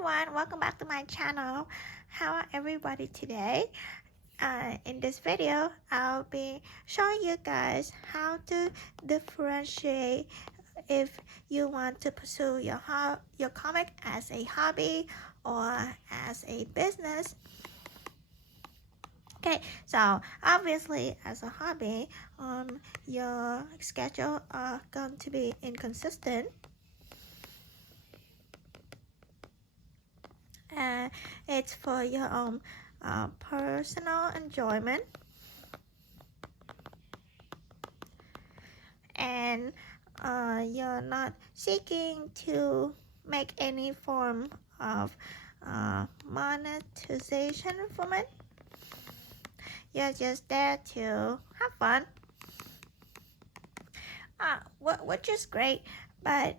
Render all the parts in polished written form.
everyone, welcome back to my channel. How are everybody today? In this video, I'll be showing you guys how to differentiate if you want to pursue your comic as a hobby or as a business. Okay, so obviously as a hobby, your schedule are going to be inconsistent. It's for your own personal enjoyment, and you're not seeking to make any form of monetization from it. You're just there to have fun, which is great. But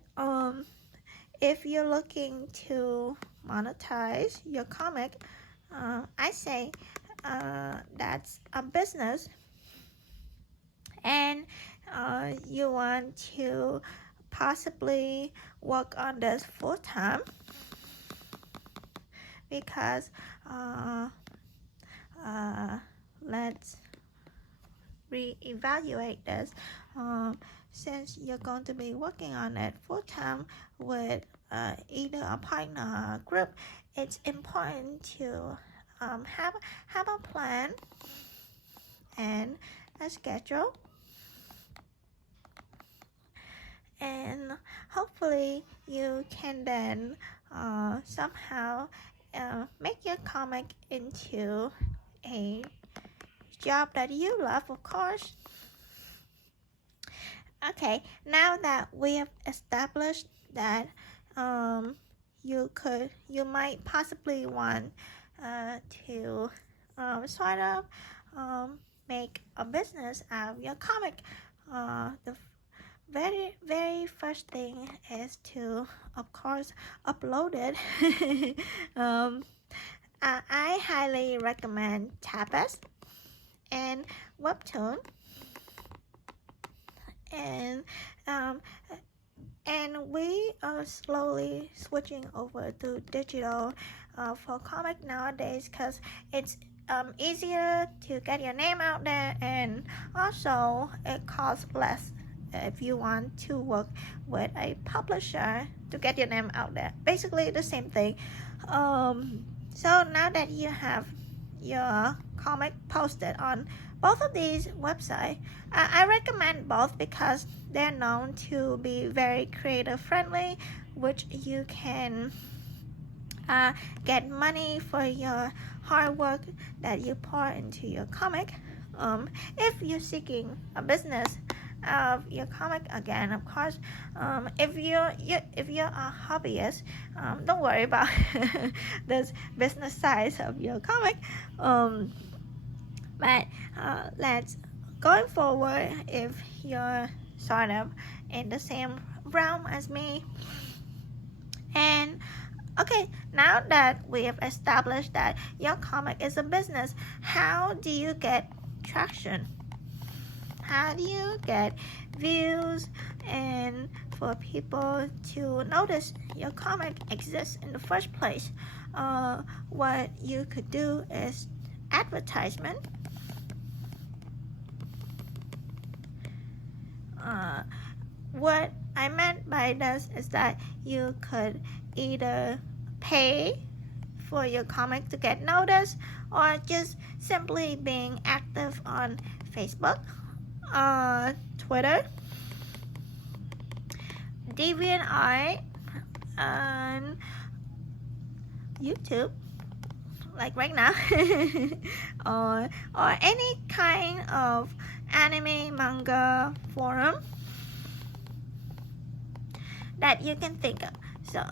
if you're looking to monetize your comic, I say that's a business, and you want to possibly work on this full-time, because let's reevaluate this. Since you're going to be working on it full-time with either a partner or a group, it's important to have a plan and a schedule, and hopefully you can then somehow make your comic into a job that you love, of course. Okay, now that we have established that you might possibly want to sort of make a business out of your comic, the very first thing is to, of course, upload it. I highly recommend Tapas and Webtoon, and we are slowly switching over to digital for comic nowadays, because it's easier to get your name out there, and also it costs less if you want to work with a publisher to get your name out there. Basically the same thing. So now that you have your comic posted on both of these websites, I recommend both because they're known to be very creator friendly, which you can get money for your hard work that you pour into your comic. If you're seeking a business of your comic, again, of course, if you're a hobbyist, don't worry about this business size of your comic. But let's going forward, if you're sort of in the same realm as me, and okay, now that we have established that your comic is a business, how do you get traction? How do you get views and for people to notice your comic exists in the first place? What you could do is advertisement. What I meant by this is that you could either pay for your comic to get noticed, or just simply being active on Facebook, Twitter, DeviantArt, and YouTube, like right now, or any kind of anime manga forum that you can think of. So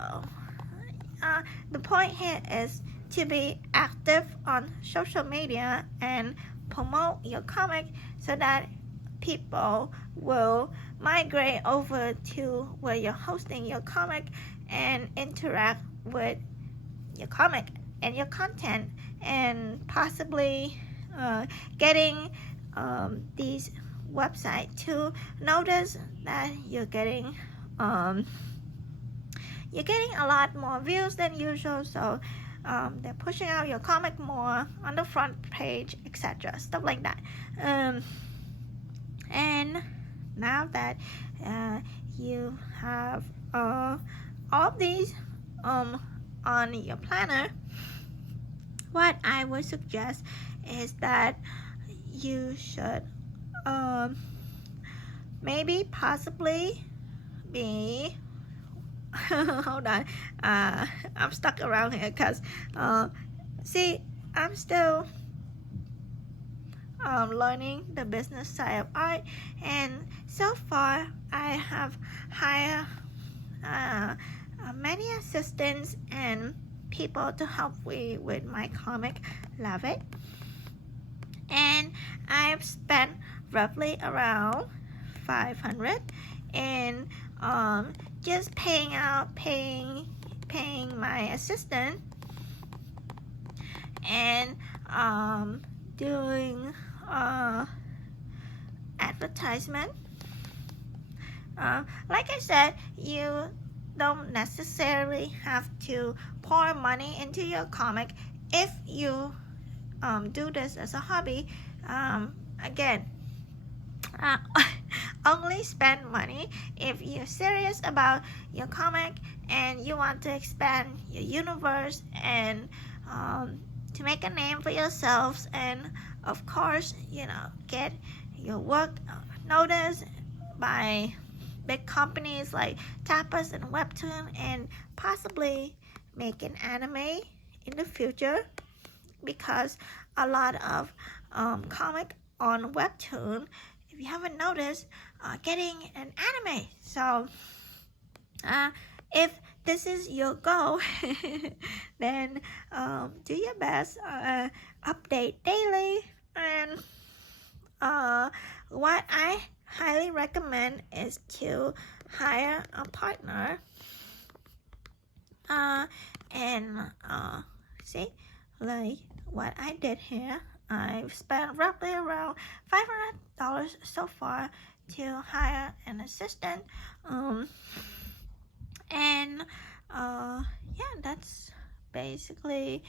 the point here is to be active on social media and promote your comic, so that people will migrate over to where you're hosting your comic and interact with your comic and your content, and possibly getting these websites to notice that you're getting you're getting a lot more views than usual, so they're pushing out your comic more on the front page, etc. Stuff like that. And now that you have all of these on your planner, what I would suggest is that you should maybe possibly be hold on, I'm stuck around here because see, I'm still learning the business side of art, and so far I have hired many assistants and people to help me with my comic. Love it. And I've spent roughly around 500 in just paying my assistant and doing advertisement. Like I said, you don't necessarily have to pour money into your comic if you do this as a hobby. Again, only spend money if you're serious about your comic and you want to expand your universe and to make a name for yourselves, and of course, you know, get your work noticed by big companies like Tapas and Webtoon, and possibly make an anime in the future, because a lot of comic on Webtoon, if you haven't noticed, getting an anime. So if this is your goal, then do your best, update daily, and what I highly recommend is to hire a partner and see, like what I did here. I've spent roughly around $500 so far to hire an assistant, and yeah, that's basically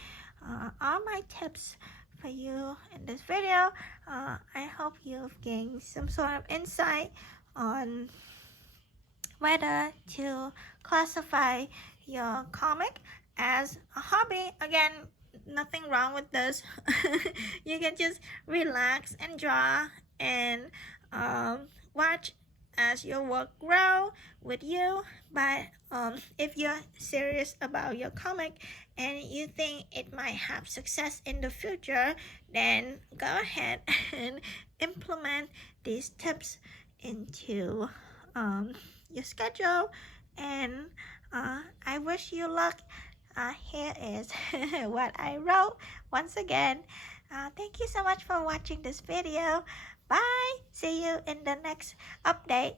all my tips for you in this video. I hope you've gained some sort of insight on whether to classify your comic as a hobby. Again, nothing wrong with this. You can just relax and draw and watch as your work grow with you. But if you're serious about your comic and you think it might have success in the future, then go ahead and implement these tips into your schedule, and I wish you luck. Here is what I wrote once again. Thank you so much for watching this video. Bye. See you in the next update.